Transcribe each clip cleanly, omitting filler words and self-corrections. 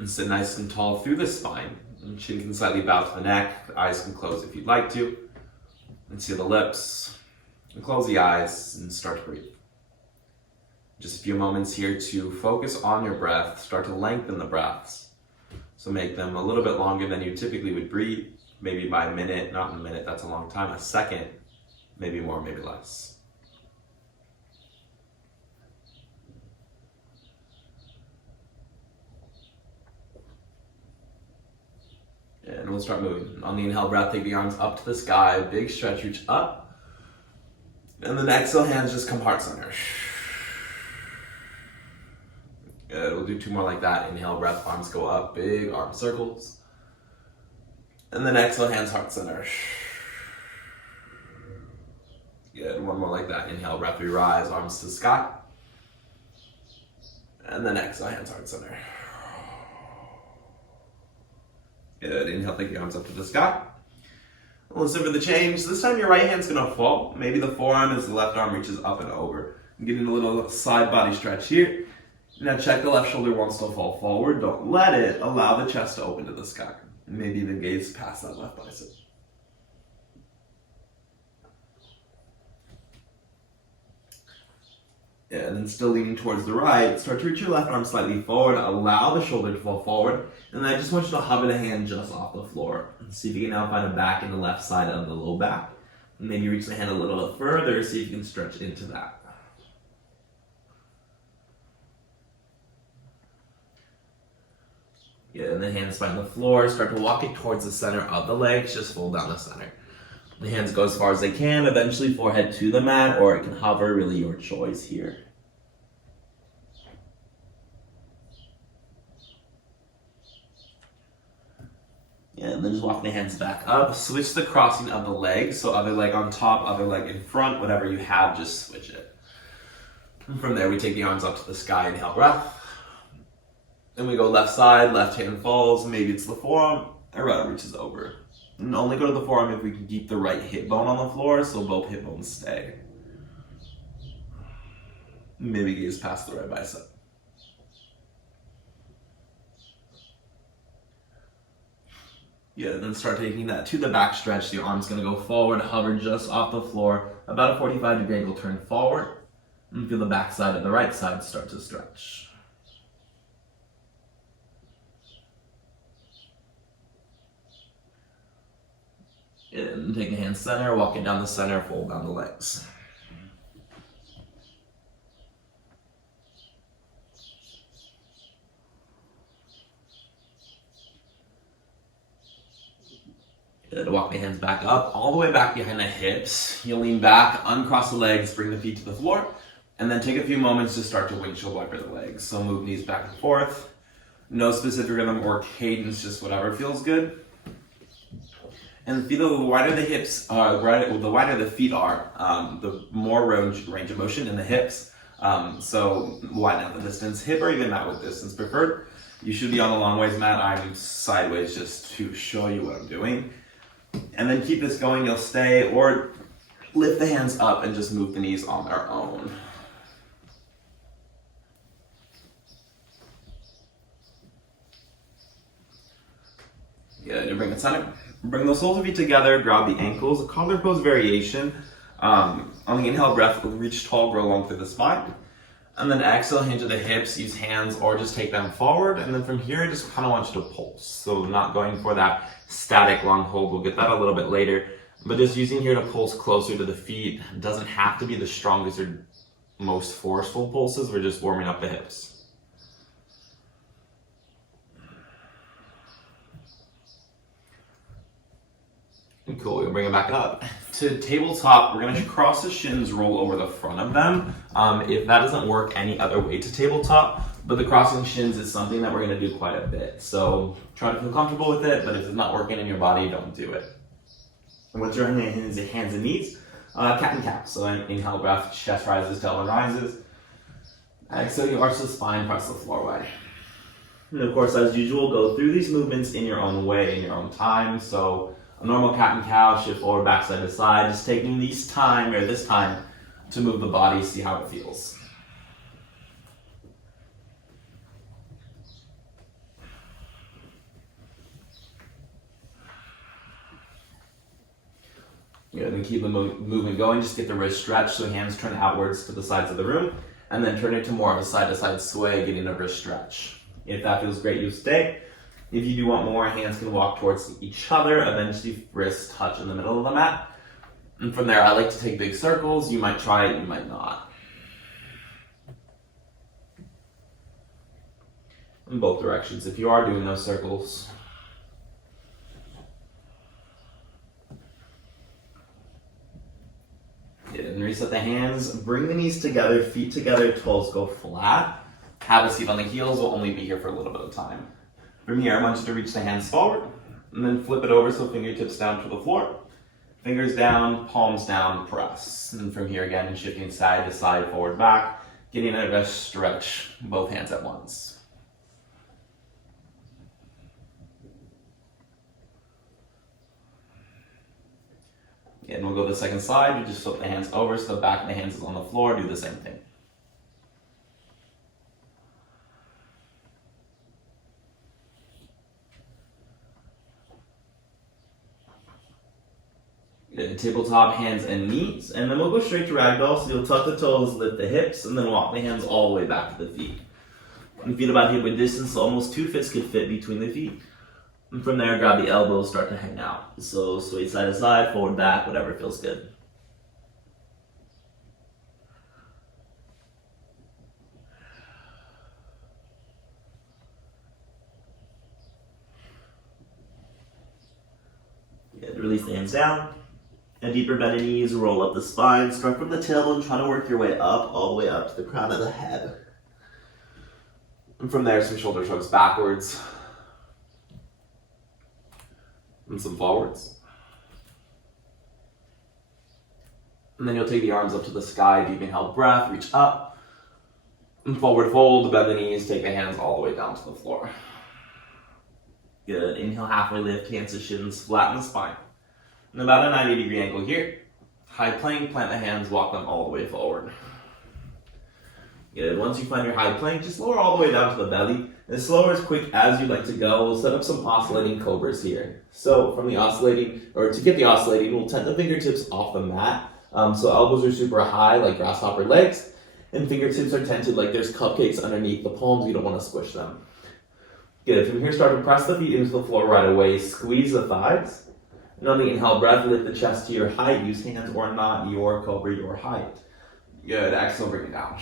And sit nice and tall through the spine. And chin can slightly bow to the neck. The eyes can close if you'd like to. And seal the lips. And close the eyes and start to breathe. Just a few moments here to focus on your breath. Start to lengthen the breaths. So make them a little bit longer than you typically would breathe. Maybe by a minute, not a minute, that's a long time. A second, maybe more, maybe less. And we'll start moving. On the inhale breath, take the arms up to the sky. Big stretch, reach up. And then exhale, hands just come heart center. Good, we'll do 2 more like that. Inhale breath, arms go up, big arm circles. And then exhale, hands heart center. Good, 1 more like that. Inhale breath, we rise, arms to the sky. And then exhale, hands heart center. Good, inhale, take the arms up to the sky. Listen for the change. This time your right hand's gonna fall. Maybe the forearm as the left arm reaches up and over. I'm getting a little side body stretch here. Now check the left shoulder wants to fall forward. Don't let it. Allow the chest to open to the sky. Maybe even gaze past that left bicep. Yeah, and then still leaning towards the right, start to reach your left arm slightly forward. Allow the shoulder to fall forward. And then I just want you to hover the hand just off the floor. See if you can now find a back in the left side of the low back. And maybe reach the hand a little bit further, see if you can stretch into that. Yeah, and then hands find the floor. Start to walk it towards the center of the legs. Just fold down the center. The hands go as far as they can. Eventually forehead to the mat, or it can hover. Really your choice here. Yeah, and then just walk the hands back up. Switch the crossing of the legs. So other leg on top, other leg in front. Whatever you have, just switch it. And from there, we take the arms up to the sky. Inhale, breath. Then we go left side, left hand falls, maybe it's the forearm, or right reaches over. And only go to the forearm if we can keep the right hip bone on the floor, so both hip bones stay. Maybe gaze past the right bicep. Yeah, then start taking that to the back stretch. The arm's gonna go forward, hover just off the floor, about a 45-degree angle, turn forward, and feel the back side and the right side start to stretch. And take a hand center, walk it down the center, fold down the legs. Good, walk the hands back up, all the way back behind the hips. You lean back, uncross the legs, bring the feet to the floor, and then take a few moments to start to windshield wiper the legs. So move knees back and forth. No specific rhythm or cadence, just whatever feels good. And the wider the hips are, the wider the feet are, the more range of motion in the hips. So widen out the distance, hip or even mat width distance preferred. You should be on the long ways mat. I'm sideways just to show you what I'm doing. And then keep this going, you'll stay, or lift the hands up and just move the knees on their own. Good, you bring it center. Bring the soles of feet together, grab the ankles, a collar pose variation. On the inhale breath, reach tall, grow long through the spine. And then exhale, hinge at the hips, use hands or just take them forward. And then from here, I just kind of want you to pulse. So not going for that static long hold. We'll get that a little bit later. But just using here to pulse closer to the feet. It doesn't have to be the strongest or most forceful pulses. We're just warming up the hips. Cool, we'll bring it back up. To tabletop, we're gonna cross the shins, roll over the front of them. If that doesn't work any other way to tabletop, but the crossing shins is something that we're gonna do quite a bit. So try to feel comfortable with it, but if it's not working in your body, don't do it. And once you're on your hands and knees, cat and cow. So inhale breath, chest rises, tailbone rises. Exhale, you arch the spine, press the floor wide. And of course, as usual, go through these movements in your own way, in your own time. So a normal cat and cow, shift forward, back side to side. Just taking this time to move the body, see how it feels. Good, and keep the movement going. Just get the wrist stretched so hands turn outwards to the sides of the room, and then turn it to more of a side-to-side sway, getting a wrist stretch. If that feels great, you stay. If you do want more, hands can walk towards each other, eventually wrists touch in the middle of the mat. And from there, I like to take big circles. You might try it, you might not. In both directions, if you are doing those circles. Good, and reset the hands, bring the knees together, feet together, toes go flat. Have a seat on the heels, we'll only be here for a little bit of time. From here, I want you to reach the hands forward, and then flip it over so fingertips down to the floor. Fingers down, palms down, press. And from here again, shifting side to side, forward, back, getting a stretch, both hands at once. And we'll go to the second side. You just flip the hands over so the back of the hands is on the floor. Do the same thing. Good. Tabletop, hands and knees. And then we'll go straight to ragdoll. So you'll tuck the toes, lift the hips, and then walk the hands all the way back to the feet. And feet about hip width distance, so almost 2 fists could fit between the feet. And from there, grab the elbows, start to hang out. So sway side to side, forward, back, whatever feels good. Good. Release the hands down. A deeper bend in knees, roll up the spine. Start from the tailbone, trying to work your way up, all the way up to the crown of the head. And from there, some shoulder shrugs backwards. And some forwards. And then you'll take the arms up to the sky, deep inhale, breath, reach up. And forward fold, bend the knees, take the hands all the way down to the floor. Good, inhale, halfway lift, hands to shins, flatten the spine. And about a 90-degree angle here. High plank, plant the hands, walk them all the way forward. Good, once you find your high plank, just lower all the way down to the belly. As slow or as quick as you'd like to go, we'll set up some oscillating cobras here. So from the oscillating, or to get the oscillating, we'll tent the fingertips off the mat. So elbows are super high, like grasshopper legs, and fingertips are tented like there's cupcakes underneath the palms. You don't want to squish them. Good, from here, start to press the feet into the floor right away. Squeeze the thighs. And on the inhale breath, lift the chest to your height. Use hands or not, your cobra, your height. Good, exhale, bring it down.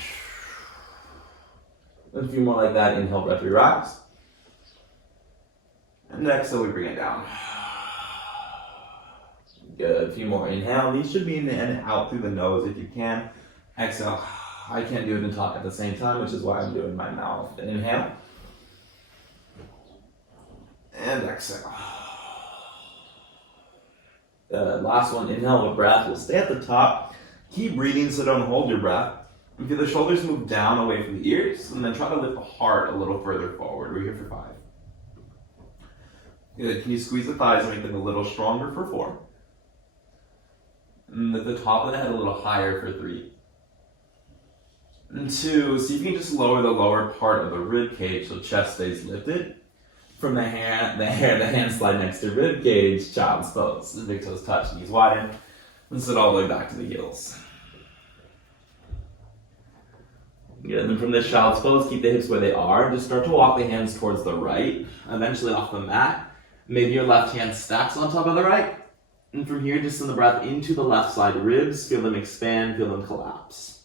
A few more like that. Inhale, breath, relax. And exhale, we bring it down. Good, a few more. Inhale. These should be in and out through the nose if you can. Exhale. I can't do it and talk at the same time, which is why I'm doing my mouth. And inhale. And exhale. Last one, inhale with breath. We'll stay at the top. Keep breathing, so don't hold your breath. And feel the shoulders move down away from the ears, and then try to lift the heart a little further forward. We're here for 5. Good. Can you squeeze the thighs and make them a little stronger for 4? And at the top of the head a little higher for 3. And 2, see if you can just lower the lower part of the rib cage so chest stays lifted. From the hand slide next to rib cage, child's pose. The big toes touch, knees widen, and sit all the way back to the heels. Good, and then from this child's pose, keep the hips where they are. Just start to walk the hands towards the right, eventually off the mat. Maybe your left hand stacks on top of the right. And from here, just send the breath into the left side ribs. Feel them expand, feel them collapse.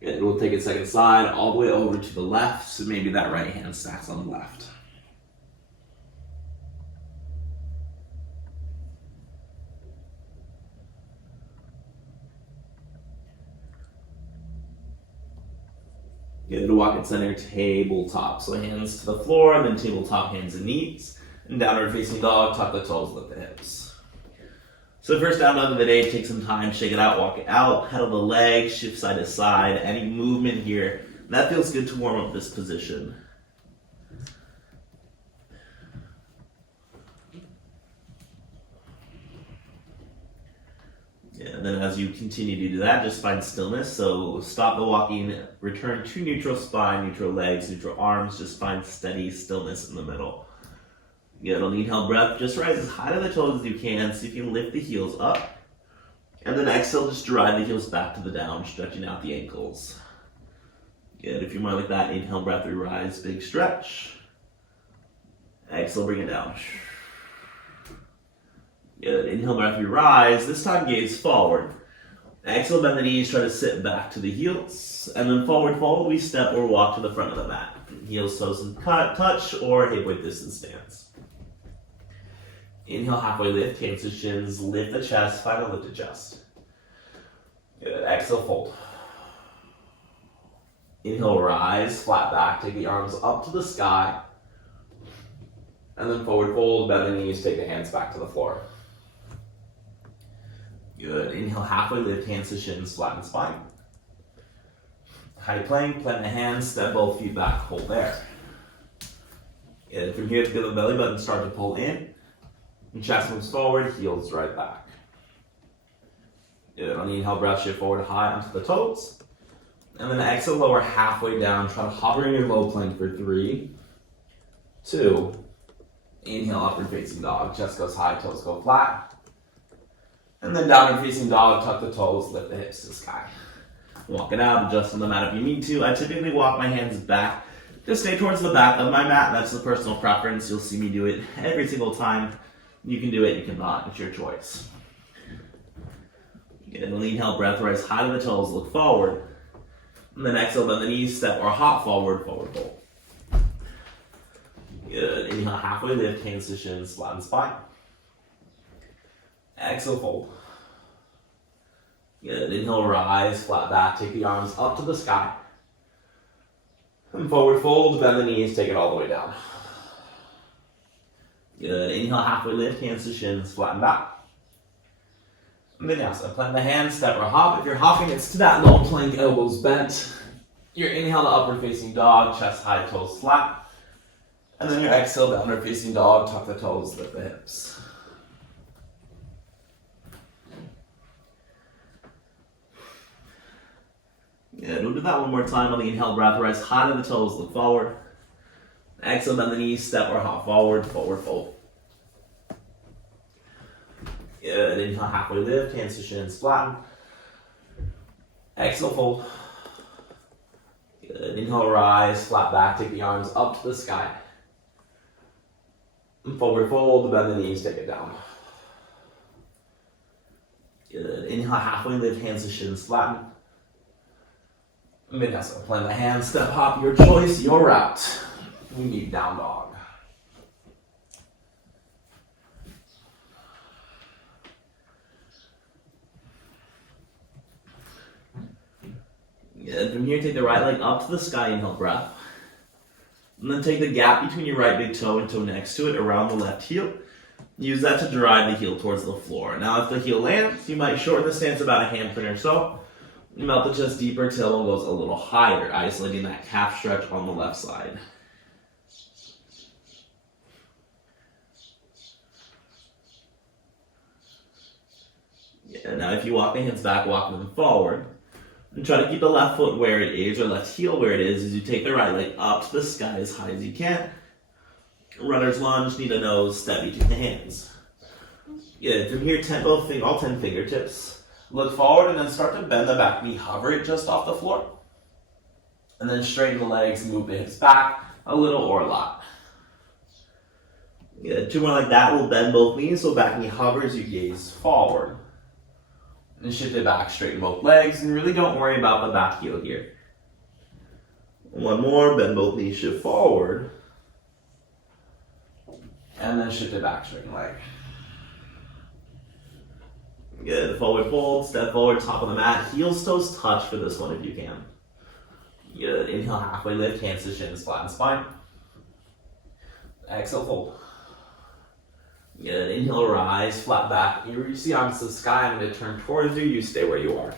Good. We'll take it second side, all the way over to the left, so maybe that right hand stacks on the left. Good. Walk at center, tabletop. So hands to the floor, and then tabletop, hands and knees. And downward facing dog, tuck the toes, lift the hips. So first down dog of the day, take some time, shake it out, walk it out, pedal the legs, shift side to side, any movement here. That feels good to warm up this position. Yeah, And then as you continue to do that, just find stillness. So stop the walking, return to neutral spine, neutral legs, neutral arms. Just find steady stillness in the middle. Good. On the inhale breath, just rise as high to the toes as you can. See if you can lift the heels up. And then exhale, just drive the heels back to the down, stretching out the ankles. Good. If you're more like that, inhale, breath, we rise, big stretch. Exhale, bring it down. Good. Inhale, breath, we rise. This time, gaze forward. Exhale, bend the knees, try to sit back to the heels. And then forward fold, we step or walk to the front of the mat. Heels, toes, and touch, or hip width distance stance. Inhale, halfway lift, hands to shins, lift the chest, find a lifted chest. Good. Exhale, fold. Inhale, rise, flat back, take the arms up to the sky. And then forward fold, bend the knees, take the hands back to the floor. Good. Inhale, halfway lift, hands to shins, flatten spine. High plank, plant the hands, step both feet back, hold there. Good. From here, feel the belly button start to pull in. And chest moves forward, heels right back. Good. On the inhale, breath shift forward high onto the toes. And then exhale, lower halfway down. Try to hover in your low plank for 3, 2. Inhale, upward facing dog. Chest goes high, toes go flat. And then downward facing dog, tuck the toes, lift the hips to the sky. Walk it out, adjust on the mat if you need to. I typically walk my hands back. Just stay towards the back of my mat. That's the personal preference. You'll see me do it every single time. You can do it, you cannot. It's your choice. Get an inhale, breath, rise high to the toes, look forward. And then exhale, bend the knees, step or hop forward, forward fold. Good. Inhale, halfway lift, hands to shins, flatten spine. Exhale, fold. Good. Inhale, rise, flat back, take the arms up to the sky. And forward fold, bend the knees, take it all the way down. Good. Inhale, halfway lift, hands to shins, flatten back. Vinyasa. Plant the hands, step or hop. If you're hopping, it's to that low plank, elbows bent. Your inhale to upward facing dog, chest high, toes flat. And then your exhale, downward facing dog, tuck the toes, lift the hips. Good. We'll do that one more time on the inhale, breath, rise high to the toes, look forward. Exhale, bend the knees, step or hop forward, forward fold. Good. Inhale, halfway lift, hands to shins, flatten. Exhale, fold. Good. Inhale, rise, flat back, take the arms up to the sky. And forward fold, bend the knees, take it down. Good. Inhale, halfway lift, hands to shins, flatten. Vinyasa. Plant the hands, step, hop, your choice, your route. We need down dog. Good. From here, take the right leg up to the sky, inhale, breath. And then take the gap between your right big toe and toe next to it around the left heel. Use that to drive the heel towards the floor. Now, if the heel lands, you might shorten the stance about a handprint or so. Melt the chest deeper, tailbone goes a little higher, isolating that calf stretch on the left side. Yeah, now if you walk the hands back, walk them forward. And try to keep the left foot where it is, or left heel where it is, as you take the right leg up to the sky as high as you can. Runner's lunge, knee to nose, step between the hands. Yeah, from here, all 10 fingertips. Look forward and then start to bend the back knee, hover it just off the floor. And then straighten the legs, move the hips back a little or a lot. Yeah, 2 more like that. We'll bend both knees so back knee hovers, you gaze forward. And shift it back, straighten both legs, and really don't worry about the back heel here. 1 more, bend both knees, shift forward. And then shift it back, straighten leg. Good, forward fold, step forward, top of the mat, heels, toes touch for this one if you can. Good, inhale, halfway lift, hands to shins, flatten spine. Exhale, fold. Good, inhale, rise, flat back. You reach the arms to the sky, I'm going to turn towards you, you stay where you are.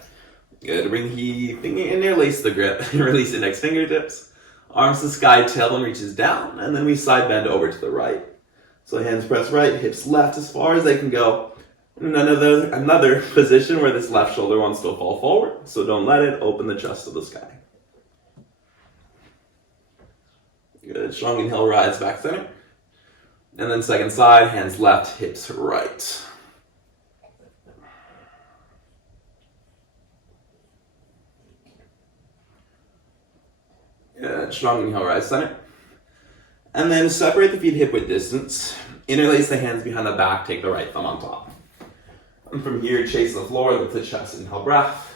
Good, bring the finger in there, lace the grip, release index fingertips. Arms to the sky, tailbone reaches down, and then we side bend over to the right. So hands press right, hips left as far as they can go. And another position where this left shoulder wants to fall forward, so don't let it. Open the chest to the sky. Good. Strong inhale, rise back center. And then second side, hands left, hips right. Good. Strong inhale, rise center. And then separate the feet hip width distance. Interlace the hands behind the back, take the right thumb on top. And from here, chase the floor, lift the chest, inhale, breath.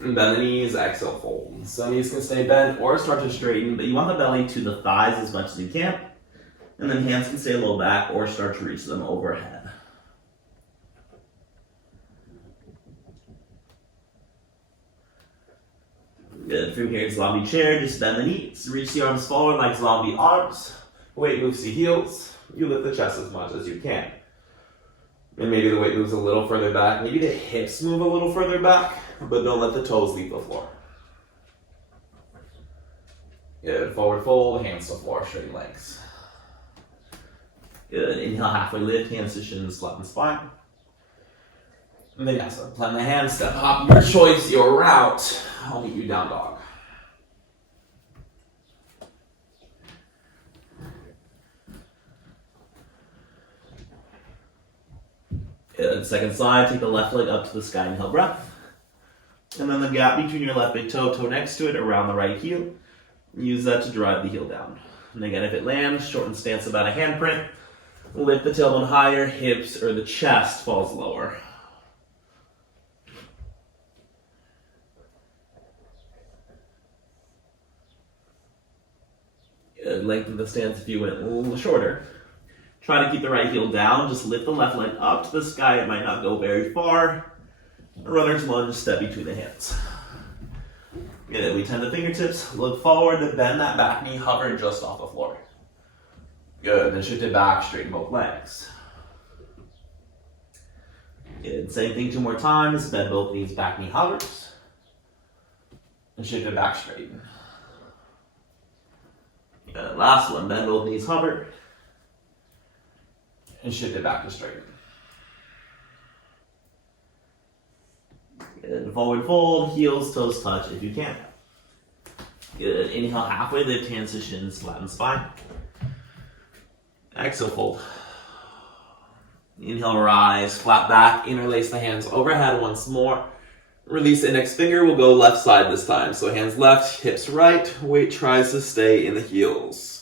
And bend the knees, exhale, fold. So knees can stay bent or start to straighten, but you want the belly to the thighs as much as you can. And then hands can stay a little back or start to reach them overhead. Good. From here, zombie chair, just bend the knees. Reach the arms forward like zombie arms. Weight moves to heels. You lift the chest as much as you can. And maybe the weight moves a little further back. Maybe the hips move a little further back, but don't let the toes leave the floor. Good. Forward fold, hands to floor, straighten legs. Good. Inhale, halfway lift, hands to shins, flatten spine. And then yes, plant the hands, step hop, your choice, your route. I'll meet you down dog. Good. Second side, take the left leg up to the sky, inhale, breath. And then the gap between your left big toe, toe next to it, around the right heel. Use that to drive the heel down. And again, if it lands, shorten stance about a handprint. Lift the tailbone higher, hips or the chest falls lower. Good. Lengthen the stance if you went a little shorter. Try to keep the right heel down. Just lift the left leg up to the sky. It might not go very far. Runner's lunge, step between the hands. Good. We tend the fingertips. Look forward to bend that back knee, hover just off the floor. Good. Then shift it back, straighten both legs. Good. Same thing 2 more times. Bend both knees, back knee hovers. And shift it back, straighten. Good. Last one. Bend both knees, hover. And shift it back to straighten. Good. Forward fold, heels, toes touch if you can. Good. Inhale, halfway lift, hands to shins, flatten spine. Exhale, fold. Inhale, rise, flat back, interlace the hands overhead once more. Release the index finger, we'll go left side this time. So hands left, hips right, weight tries to stay in the heels.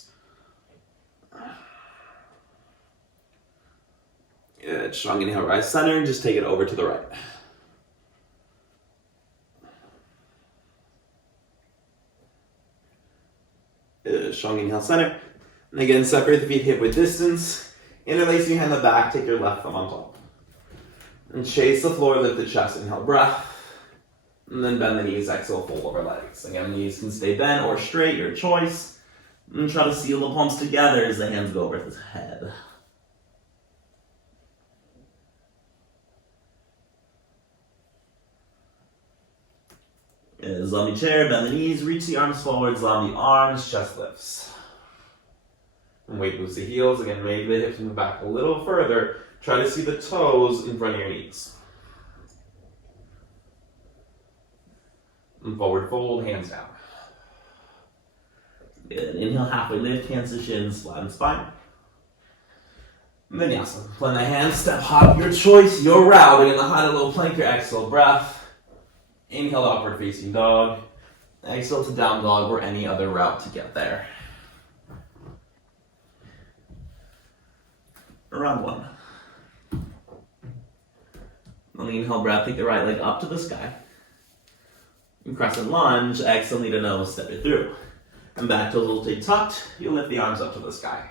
Good. Strong inhale, rise center, just take it over to the right. Good. Strong inhale, center. And again, separate the feet hip width distance. Interlace behind the back, take your left thumb on top. And chase the floor, lift the chest, inhale, breath. And then bend the knees, exhale, fold over legs. Again, knees can stay bent or straight, your choice. And try to seal the palms together as the hands go over the head. Zombie chair, bend the knees, reach the arms forward, zombie arms, chest lifts. And weight moves the heels. Again, maybe the hips move back a little further. Try to see the toes in front of your knees. And forward fold, hands down. Good. Inhale, halfway lift, hands to shins, flatten spine. Vinyasa. Plant the hands, step hop, your choice, your route. Again, the high to low plank, your exhale, breath. Inhale to upward facing dog. Exhale to down dog or any other route to get there. Round 1. On the inhale breath, take the right leg up to the sky. And Crescent Lunge, exhale, knee to nose, step it through. And back toes will stay tucked. You lift the arms up to the sky.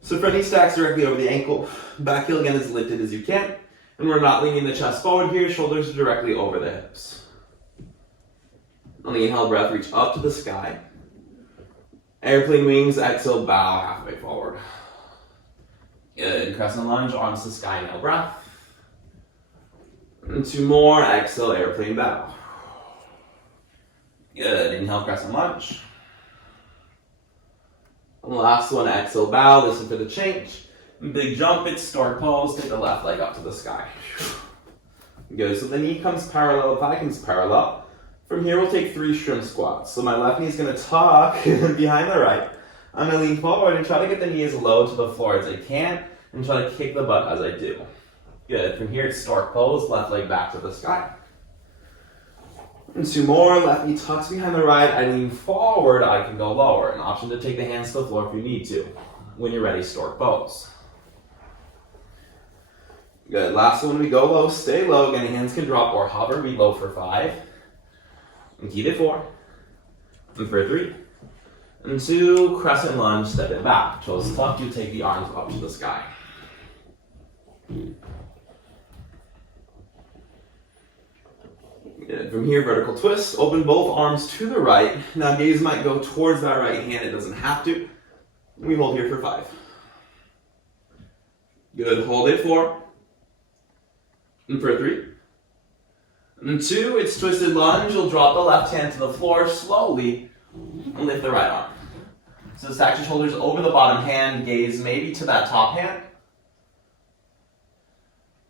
So front knee stacks directly over the ankle. Back heel again as lifted as you can. And we're not leaning the chest forward here, shoulders are directly over the hips. On the inhale breath, reach up to the sky. Airplane wings, exhale, bow halfway forward. Good. Crescent Lunge, arms to sky, inhale breath. And 2 more, exhale, airplane bow. Good. Inhale, Crescent Lunge. And the last one, exhale, bow. Listen for the change. Big jump, it's Stork Pose. Take the left leg up to the sky. Good, so the knee comes parallel, the thigh comes parallel. From here, we'll take 3 shrimp squats. So my left knee is going to tuck behind the right. I'm going to lean forward and try to get the knee as low to the floor as I can and try to kick the butt as I do. Good, from here, it's Stork Pose, left leg back to the sky. And 2 more, left knee tucks behind the right. I lean forward, I can go lower. An option to take the hands to the floor if you need to. When you're ready, Stork Pose. Good, last one, we go low, stay low. Again, hands can drop or hover, be low for 5. And keep it 4. And for 3. And 2, Crescent Lunge, step it back. Toes tucked, you take the arms up to the sky. Good. From here, vertical twist, open both arms to the right. Now gaze might go towards that right hand, it doesn't have to. We hold here for 5. Good, hold it 4. And for 3. And 2, it's twisted lunge. You'll drop the left hand to the floor slowly and lift the right arm. So stack your shoulders over the bottom hand, gaze maybe to that top hand.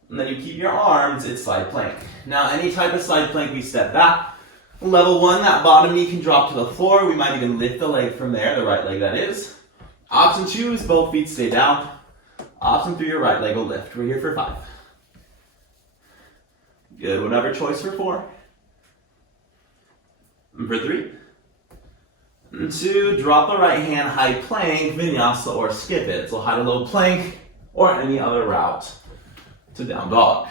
And then you keep your arms, it's side plank. Now any type of side plank, we step back. Level 1, that bottom knee can drop to the floor. We might even lift the leg from there, the right leg that is. Option 2 is both feet stay down. Option 3, your right leg will lift. We're here for 5. Good, whatever choice for 4. And for 3. And 2, drop the right hand, high plank, vinyasa, or skip it. So high to low plank, or any other route to down dog.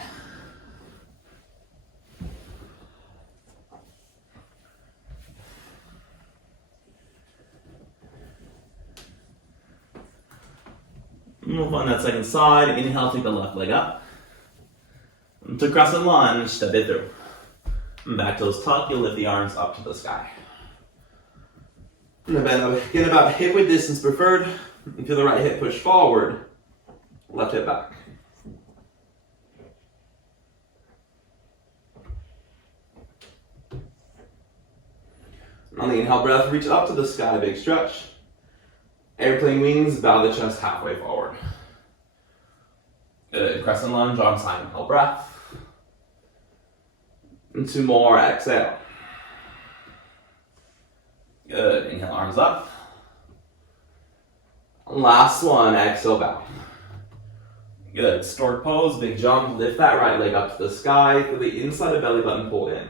Move on that second side. Inhale, take the left leg up. To Crescent Lunge, step it through. And back toes tuck, you'll lift the arms up to the sky. And bend get about hip width distance preferred. And feel the right hip push forward, left hip back. On the inhale breath, reach up to the sky, big stretch. Airplane wings, bow the chest halfway forward. Good, Crescent Lunge, arm side, inhale breath. And 2 more, exhale. Good, inhale, arms up. Last one, exhale, bow. Good, Stork Pose, big jump, lift that right leg up to the sky, feel the inside of belly button pull in.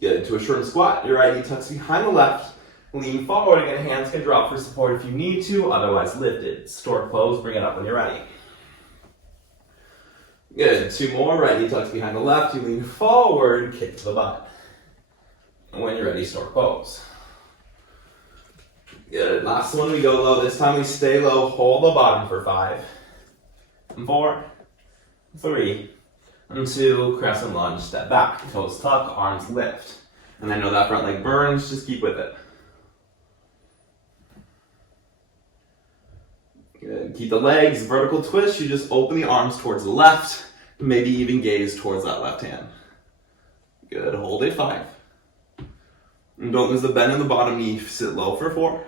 Good, to a short squat, your right knee tucks behind the left, lean forward, again, hands can drop for support if you need to, otherwise lift it. Stork Pose, bring it up when you're ready. Good, 2 more, right knee tucks behind the left, you lean forward, kick to the butt. And when you're ready, Stork Pose. Good, last one, we go low. This time we stay low, hold the bottom for 5. And 4, 3, and 2, Crescent Lunge, step back, toes tuck, arms lift. And I know that front leg burns, just keep with it. Good. Keep the legs, vertical twist, you just open the arms towards the left, maybe even gaze towards that left hand. Good, hold it 5. And don't lose the bend in the bottom knee, sit low for 4.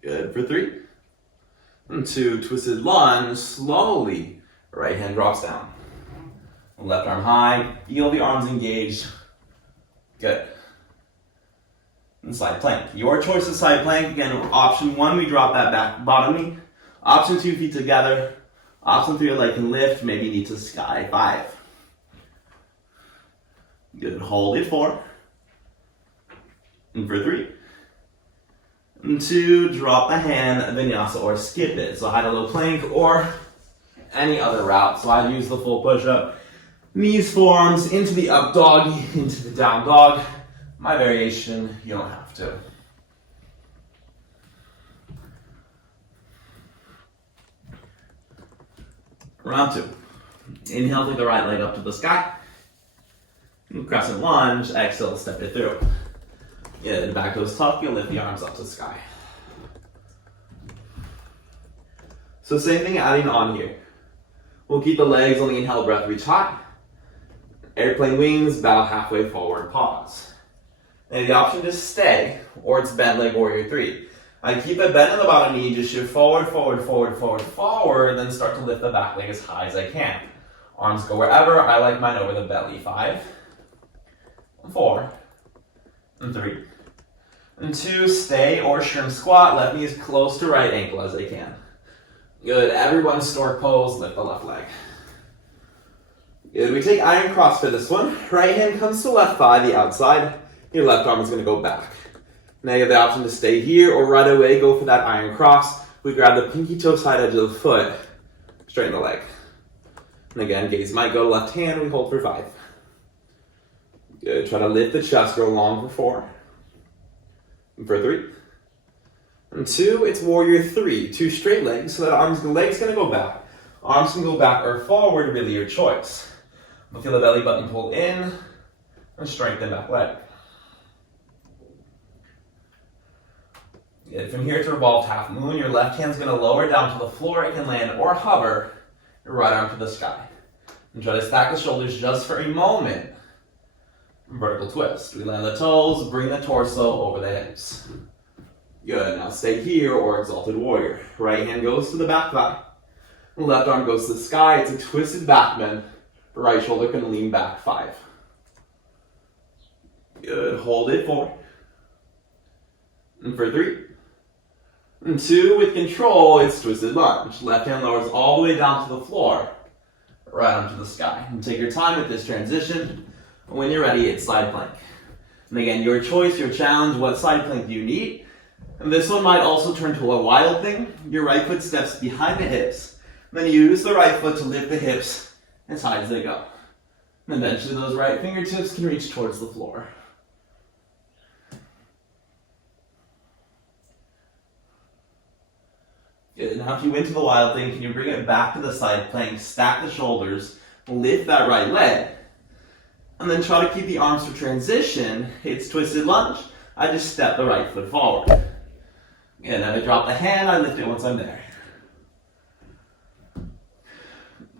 Good, for 3. And 2, twisted lunge, slowly, right hand drops down. Left arm high, feel the arms engaged. Good. And side plank. Your choice of side plank. Again, option 1, we drop that back bottom knee. Option 2, feet together. Option 3, your leg can lift, maybe knee to sky. 5. Good, hold it 4. And for 3. And 2, drop the hand, vinyasa, or skip it. So high to low plank, or any other route. So I use the full push-up. Knees, forearms, into the up dog, into the down dog. My variation, you don't have to. Round 2. Inhale, take the right leg up to the sky. Crescent lunge, exhale, step it through. Yeah, the back toes tuck, you'll lift the arms up to the sky. So same thing adding on here. We'll keep the legs on the inhale breath, reach high. Airplane wings, bow halfway forward, pause. And the option to stay, or it's bent leg warrior 3. I keep a bend in the bottom knee, just shift forward, forward, forward, forward, forward, then start to lift the back leg as high as I can. Arms go wherever, I like mine over the belly. 5, 4, and 3, and 2, stay or shrimp squat, left knee as close to right ankle as I can. Good, everyone stork pose, lift the left leg. Good, we take iron cross for this one. Right hand comes to left thigh, the outside. Your left arm is going to go back. Now you have the option to stay here or right away go for that iron cross. We grab the pinky toe side edge of the foot, straighten the leg. And again, gaze might go left hand, we hold for 5. Good, try to lift the chest, go long for 4. And for 3. And 2, it's warrior 3. 2 straight legs, so that the leg's gonna go back. Arms can go back or forward, really your choice. We'll feel the belly button pull in, and strengthen back leg. Good. From here to revolved half moon, your left hand's gonna lower down to the floor, it can land or hover, your right arm to the sky. And try to stack the shoulders just for a moment. Vertical twist. We land the toes, bring the torso over the hips. Good, now stay here or exalted warrior. Right hand goes to the back thigh. Left arm goes to the sky, it's a twisted back bend. Right shoulder can lean back, 5. Good, hold it, 4. And for 3. And 2, with control, it's twisted lunge. Left hand lowers all the way down to the floor. Right arm to the sky. And take your time with this transition. When you're ready, it's side plank. And again, your choice, your challenge, what side plank do you need? And this one might also turn to a wild thing. Your right foot steps behind the hips. Then you use the right foot to lift the hips as high as they go. And eventually those right fingertips can reach towards the floor. Good, now if you went to the wild thing, can you bring it back to the side plank, stack the shoulders, lift that right leg, and then try to keep the arms for transition. It's twisted lunge. I just step the right foot forward. And then I drop the hand, I lift it once I'm there.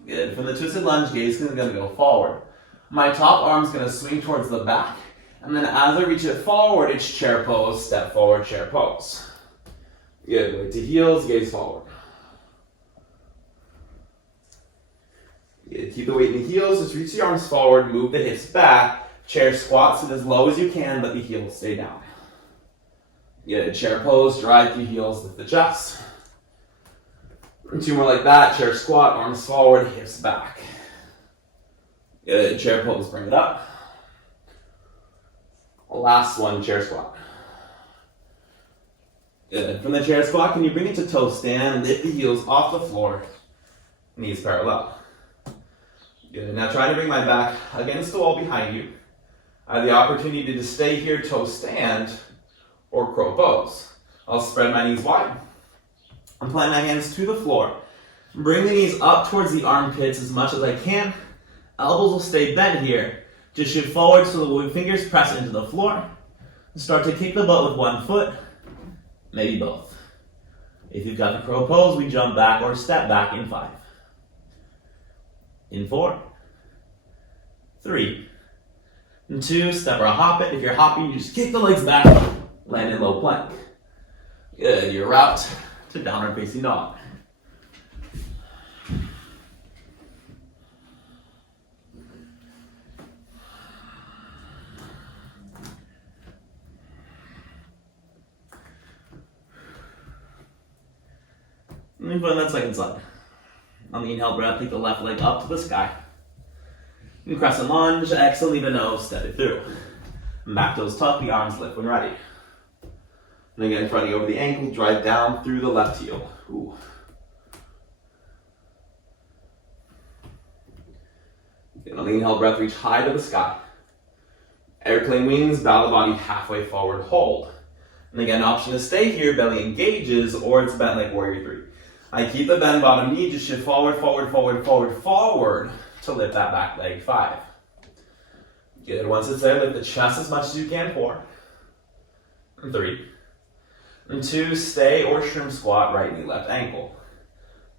Good, from the twisted lunge, gaze is gonna go forward. My top arm's gonna swing towards the back, and then as I reach it forward, it's chair pose, step forward, chair pose. Good, weight to heels, gaze forward. Good, keep the weight in the heels, just reach the arms forward, move the hips back, chair squat, sit as low as you can, but the heels stay down. Good, chair pose, drive through heels, lift the chest. And 2 more like that, chair squat, arms forward, hips back. Good, chair pose, bring it up. Last one, chair squat. Good. From the chair squat, can you bring it to toe stand, lift the heels off the floor, knees parallel. Good. Now try to bring my back against the wall behind you. I have the opportunity to stay here, toe stand, or crow pose. I'll spread my knees wide. I'm plant my hands to the floor. Bring the knees up towards the armpits as much as I can. Elbows will stay bent here. Just shift forward so the fingers press into the floor. Start to kick the butt with one foot. Maybe both. If you've got the crow pose, we jump back or step back in 5. In 4, 3, and 2, step or hop it. If you're hopping, you just kick the legs back, land in low plank. Good, your route to downward facing dog. And put that second side. On the inhale breath, take the left leg up to the sky. And crescent lunge, exhale, leave the nose, step it through. Back toes tuck, the arms lift when ready. And again, fronting over the ankle, drive down through the left heel. Ooh. Okay, on the inhale breath, reach high to the sky. Airplane wings, bow the body halfway forward, hold. And again, option to stay here, belly engages, or it's bent like warrior 3. I keep the bend bottom knee, just shift forward, forward, forward, forward, forward to lift that back leg, 5. Good, once it's there, lift the chest as much as you can, 4. And 3. And 2, stay or shrimp squat, right knee, left ankle.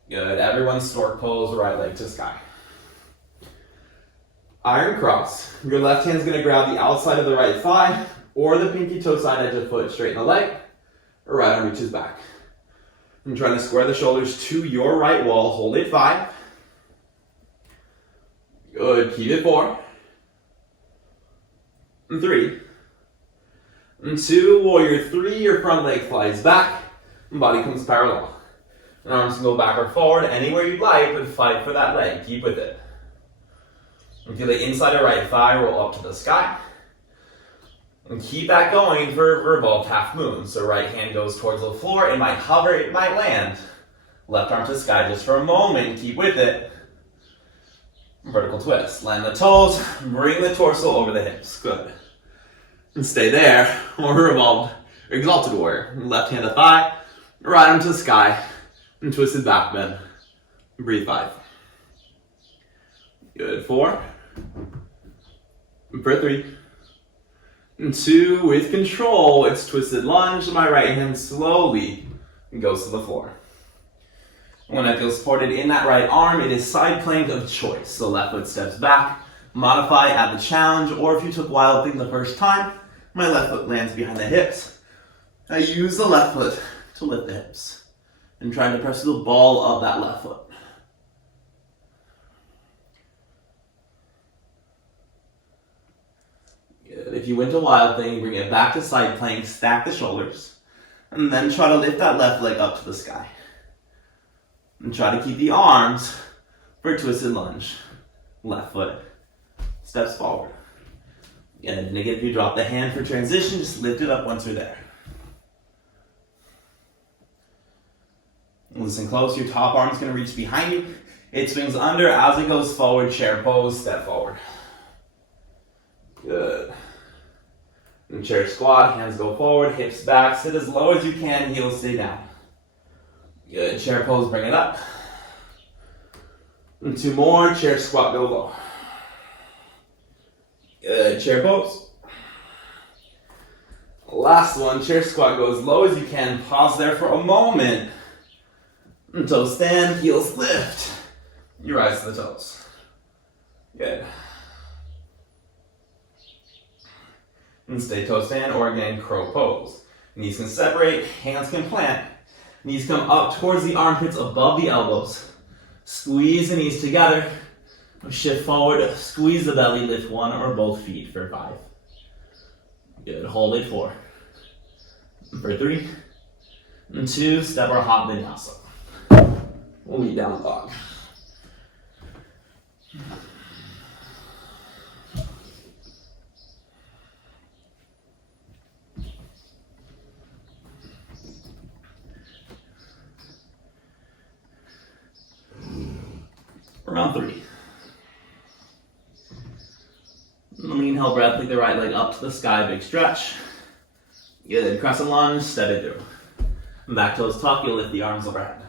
Good, everyone stork pose, right leg to sky. Iron cross. Your left hand's gonna grab the outside of the right thigh or the pinky toe side edge of foot, straighten the leg. Right arm reaches back. I'm trying to square the shoulders to your right wall. Hold it 5. Good. Keep it 4. And 3. And 2. Warrior 3. Your front leg flies back. And body comes parallel. And arms can go back or forward anywhere you'd like, but fight for that leg. Keep with it. And feel the inside of right thigh roll up to the sky. And keep that going for revolved half moon. So right hand goes towards the floor. It might hover, it might land. Left arm to sky just for a moment. Keep with it. Vertical twist. Land the toes. Bring the torso over the hips. Good. And stay there. Or revolved, exalted warrior. Left hand to thigh. Right arm to the sky. And twisted back bend. Breathe 5. Good. 4. And for 3. And 2. With control, it's twisted lunge. My right hand slowly goes to the floor. When I feel supported in that right arm, it is side plank of choice. So left foot steps back. Modify at the challenge, or if you took wild thing the first time, my left foot lands behind the hips. I use the left foot to lift the hips. And trying to press the ball of that left foot. Good. If you went to wild thing, bring it back to side plank, stack the shoulders, and then try to lift that left leg up to the sky. And try to keep the arms for a twisted lunge. Left foot steps forward. And again, if you drop the hand for transition, just lift it up once you're there. Listen close, your top arm's going to reach behind you. It swings under as it goes forward, chair pose, step forward. Good. And chair squat, hands go forward, hips back, sit as low as you can, heels stay down. Good, chair pose, bring it up. And 2 more, chair squat, go low. Good, chair pose. Last one, chair squat, go as low as you can, pause there for a moment. And toes stand, heels lift. You rise to the toes. Good. And stay toe stand, or again, crow pose. Knees can separate, hands can plant. Knees come up towards the armpits, above the elbows. Squeeze the knees together. Shift forward, squeeze the belly, lift 1 or both feet for 5. Good, hold it 4. For 3. And 2, step or hop vinyasa. We'll meet down dog. Round 3. Lean, held breath, take the right leg up to the sky, big stretch. Good, crescent lunge, step it through. Back toes tuck, you'll lift the arms overhead.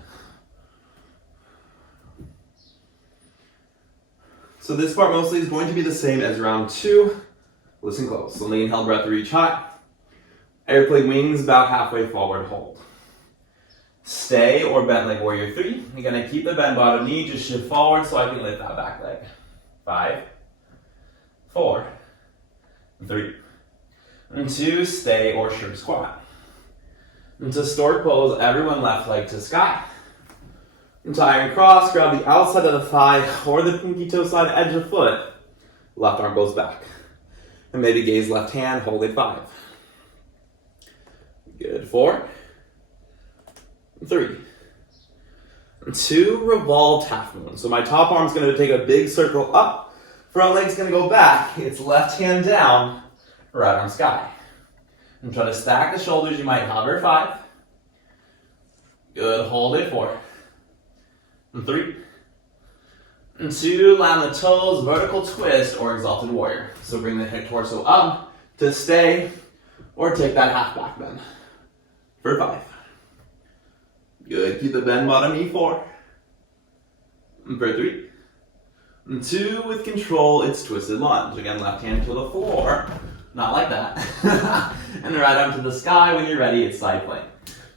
So this part mostly is going to be the same as round 2. Listen close. So lean, held breath, reach high. Airplane wings, bow halfway forward, hold. Stay or bent leg warrior 3. You're gonna keep the bend bottom knee, just shift forward so I can lift that back leg. 5, 4, 3, and 2, stay or shirk squat. Into stork pose, everyone left leg to sky. Into iron cross, grab the outside of the thigh or the pinky toe side edge of foot. Left arm goes back. And maybe gaze left hand, hold it 5. Good, 4, 3, 2, revolved half moon. So my top arm's gonna take a big circle up, front leg's gonna go back, it's left hand down, right arm sky. And try to stack the shoulders, you might hover 5. Good, hold it 4. And 3. And 2, land the toes, vertical twist or exalted warrior. So bring the hip torso up to stay or take that half back bend for 5. Good, keep the bend bottom knee 4. And for 3. And 2, with control, it's twisted lunge. Again, left hand to the floor, not like that. And the right arm to the sky. When you're ready, it's side plank.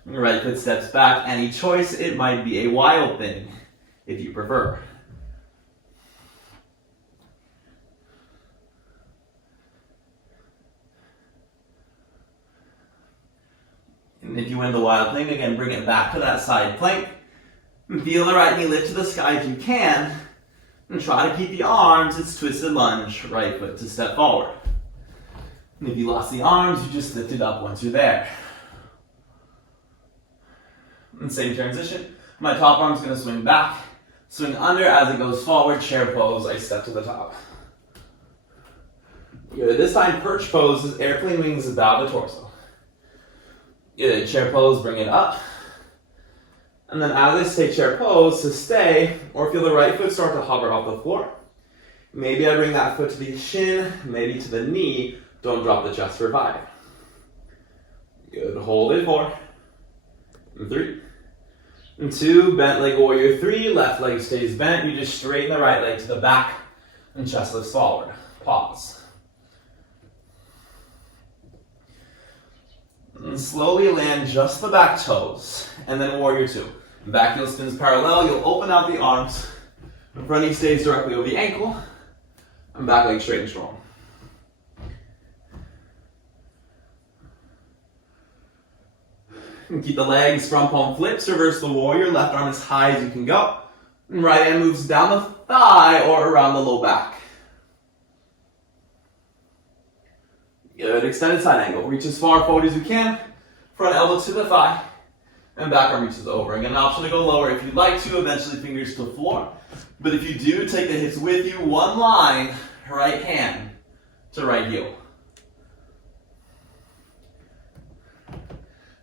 When your right foot steps back, any choice, it might be a wild thing, if you prefer. And if you win the wild thing, again, bring it back to that side plank. And feel the right knee lift to the sky if you can. And try to keep the arms, it's twisted lunge, right foot to step forward. And if you lost the arms, you just lift it up once you're there. And same transition. My top arm's gonna swing back, swing under as it goes forward, chair pose, I step to the top. Good, this time perch pose is airplane wings about the torso. Good, chair pose, bring it up. And then as I say chair pose, to stay, or feel the right foot start to hover off the floor. Maybe I bring that foot to the shin, maybe to the knee. Don't drop the chest for 5. Good, hold it 4. And 3. And 2, bent leg warrior 3, left leg stays bent. You just straighten the right leg to the back and chest lifts forward. Pause. And slowly land just the back toes. And then warrior 2. Back heel spins parallel, you'll open out the arms. Front knee stays directly over the ankle. And back leg straight and strong. And keep the legs, front palm flips, reverse the warrior, left arm as high as you can go. And right hand moves down the thigh or around the low back. Good, extended side angle. Reach as far forward as you can. Front elbow to the thigh. And back arm reaches over. Again, an option to go lower if you'd like to, eventually fingers to the floor. But if you do, take the hips with you, one line, right hand to right heel.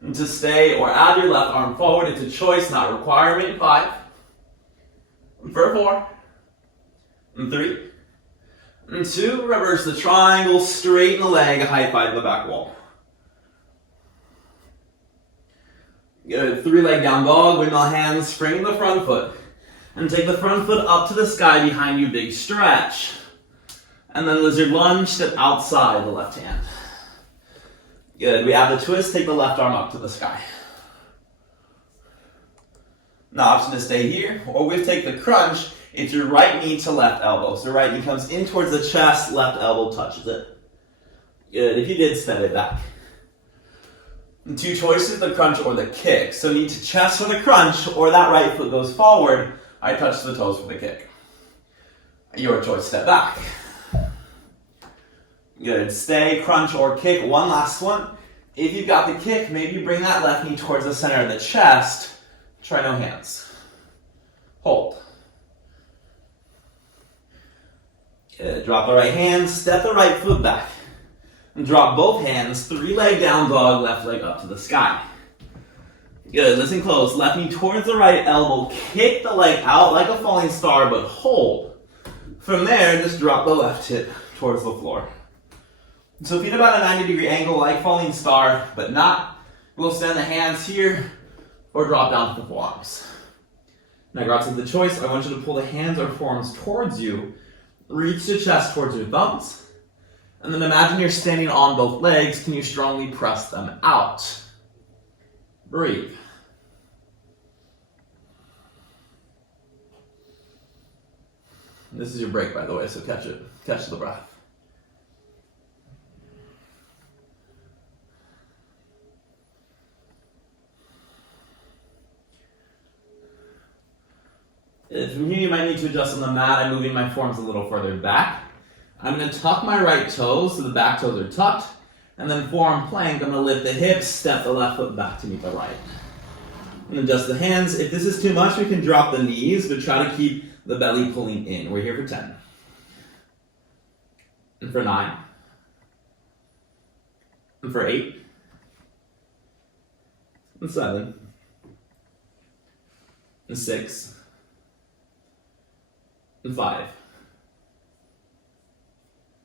And to stay or add your left arm forward, it's a choice, not requirement. 5. And for 4. And 3. And 2, reverse the triangle, straighten the leg, high five to the back wall. Good, 3 leg down dog, windmill hands, frame the front foot. And take the front foot up to the sky behind you, big stretch. And then lizard lunge, step outside the left hand. Good, we have the twist, take the left arm up to the sky. Now option to stay here, or we take the crunch, it's your right knee to left elbow. So right knee comes in towards the chest, left elbow touches it. Good, if you did, step it back. And 2 choices, the crunch or the kick. So knee to chest for the crunch, or that right foot goes forward, I touch the toes for the kick. Your choice, step back. Good, stay, crunch or kick. One last one. If you've got the kick, maybe bring that left knee towards the center of the chest. Try no hands. Hold. Good, drop the right hand, step the right foot back. And drop both hands, 3 leg down dog, left leg up to the sky. Good, listen close. Left knee towards the right elbow, kick the leg out like a falling star, but hold. From there, just drop the left hip towards the floor. So feet about a 90-degree angle like falling star, but not. We'll send the hands here or drop down to the forearms. Now grab the choice. I want you to pull the hands or forearms towards you. Reach the chest towards your thumbs. And then imagine you're standing on both legs. Can you strongly press them out? Breathe. This is your break, by the way, so catch it. Catch the breath. From here, you might need to adjust on the mat. I'm moving my forearms a little further back. I'm going to tuck my right toes so the back toes are tucked. And then forearm plank, I'm going to lift the hips, step the left foot back to meet the right. And adjust the hands. If this is too much, we can drop the knees, but try to keep the belly pulling in. We're here for 10. And for 9. And for 8. And 7. And 6. And 5.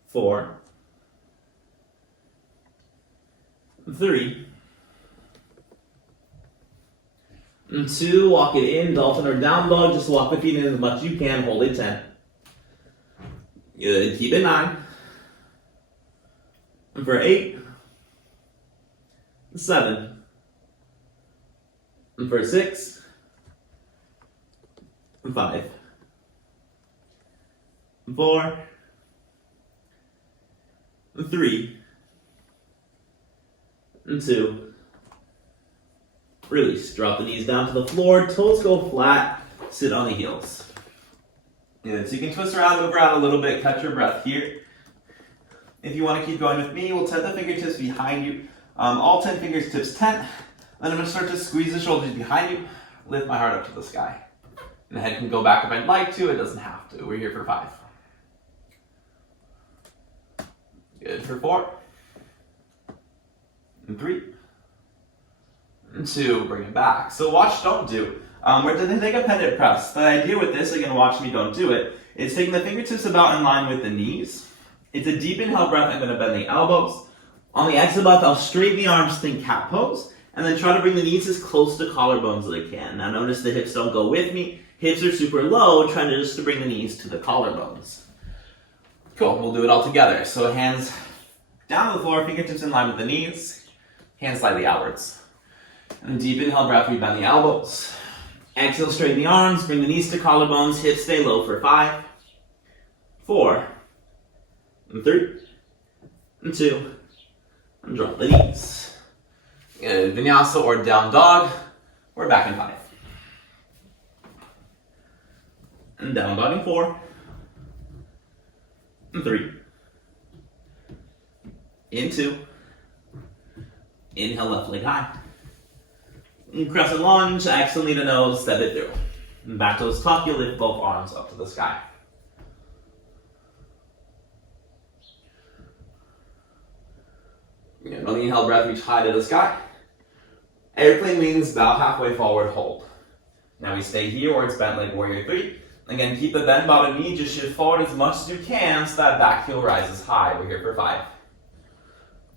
4. And 3. And 2, walk it in, dolphin or down dog, just walk the feet in as much as you can, hold it 10. Good, keep it 9. And for 8. And 7. And for 6. And 5. And 4. And 3. And 2. Release. Drop the knees down to the floor. Toes go flat. Sit on the heels. Good. So you can twist around, move around a little bit. Catch your breath here. If you want to keep going with me, we'll set the fingertips behind you. All 10 fingertips 10. Then I'm going to start to squeeze the shoulders behind you. Lift my heart up to the sky. And the head can go back if I'd like to. It doesn't have to. We're here for 5. Good. For 4. And 3. And 2. Bring it back. So watch, don't do. We're going to take a pendant press. The idea with this, again, watch me, don't do it, is taking the fingertips about in line with the knees. It's a deep inhale breath. I'm going to bend the elbows. On the exhale breath, I'll straighten the arms, think cat pose, and then try to bring the knees as close to collarbones as I can. Now notice the hips don't go with me. Hips are super low, trying to just bring the knees to the collarbones. Cool, we'll do it all together. So hands down to the floor, fingertips in line with the knees, hands slightly outwards. And deep inhale breath, we bend the elbows. Exhale, straighten the arms, bring the knees to collarbones, hips stay low for 5, 4, and 3, and 2, and drop the knees. Good. Vinyasa or down dog. We're back in 5. And down dog in 4, and 3, in 2, inhale left leg high. Crescent lunge, exhale knee to nose, step it through. And back toes tuck, you lift both arms up to the sky. Good. On the inhale breath, reach high to the sky. Airplane wings, bow halfway forward, hold. Now we stay here or it's bent leg warrior 3. Again, keep the bend bottom knee, just shift forward as much as you can so that back heel rises high. We're here for 5.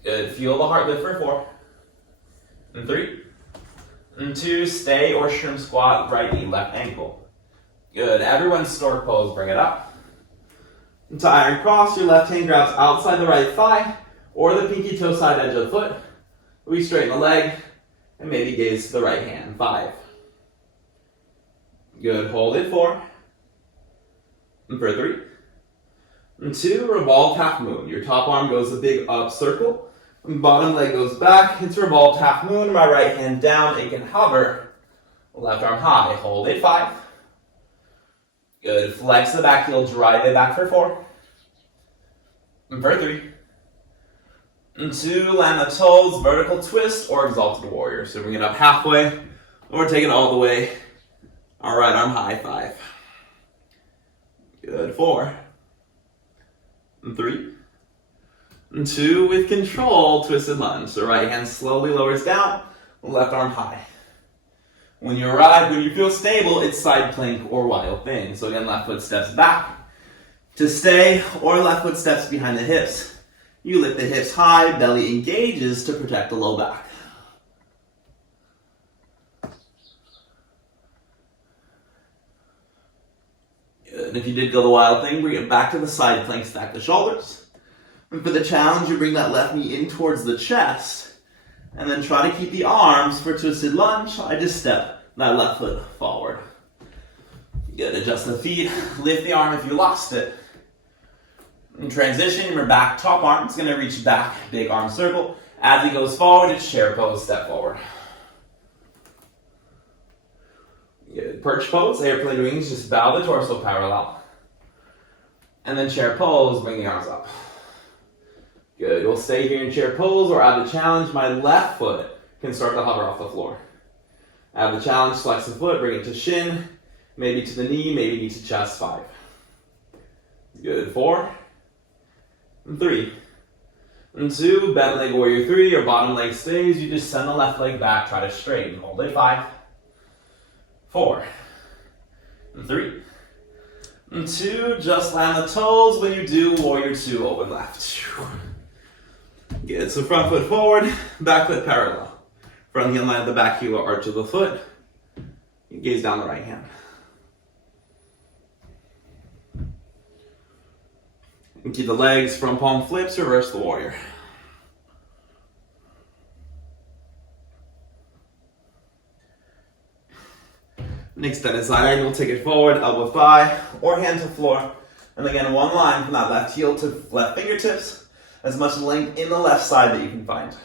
Good. Feel the heart lift for 4. And 3. And 2, stay or shrimp squat, right knee, left ankle. Good. Everyone stork pose, bring it up. To iron cross, your left hand grabs outside the right thigh or the pinky toe side edge of the foot. We straighten the leg and maybe gaze to the right hand. 5. Good. Hold it. 4. And for 3. And 2, revolved half moon. Your top arm goes a big up circle. Bottom leg goes back, it's revolved half moon, my right hand down, it can hover, left arm high, hold it. 5. Good, flex the back heel, drive it back for 4. And for 3. And 2, land the toes, vertical twist or exalted warrior. So bring it up halfway, or take it all the way, our right arm high. 5. Good, 4. And 3. And 2, with control, twisted lunge. So right hand slowly lowers down, left arm high. When you arrive, when you feel stable, it's side plank or wild thing. So again, left foot steps back to stay, or left foot steps behind the hips. You lift the hips high, belly engages to protect the low back. Good. And if you did go the wild thing, bring it back to the side plank, stack the shoulders. And for the challenge, you bring that left knee in towards the chest, and then try to keep the arms for twisted lunge. I just step that left foot forward. Good, adjust the feet, lift the arm if you lost it. In transition, your back top arm is gonna reach back, big arm circle. As he goes forward, it's chair pose, step forward. Good, perch pose, airplane wings, just bow the torso parallel. And then chair pose, bring the arms up. Good, we'll stay here in chair pose or add the challenge. My left foot can start to hover off the floor. Add the challenge, flex the foot, bring it to shin, maybe to the knee, maybe knee to chest. 5. Good, 4. And 3. And 2, bent leg warrior 3, your bottom leg stays, you just send the left leg back, try to straighten, hold it. 5. 4. And 3. And 2, just land the toes. When you do, warrior 2, open left. Good, so front foot forward, back foot parallel. Front heel line of the back heel or arch of the foot. You gaze down the right hand. And keep the legs, front palm flips, reverse the warrior. Next extended side angle, take it forward, elbow thigh, or hand to floor. And again, one line from that left heel to left fingertips, as much length in the left side that you can find.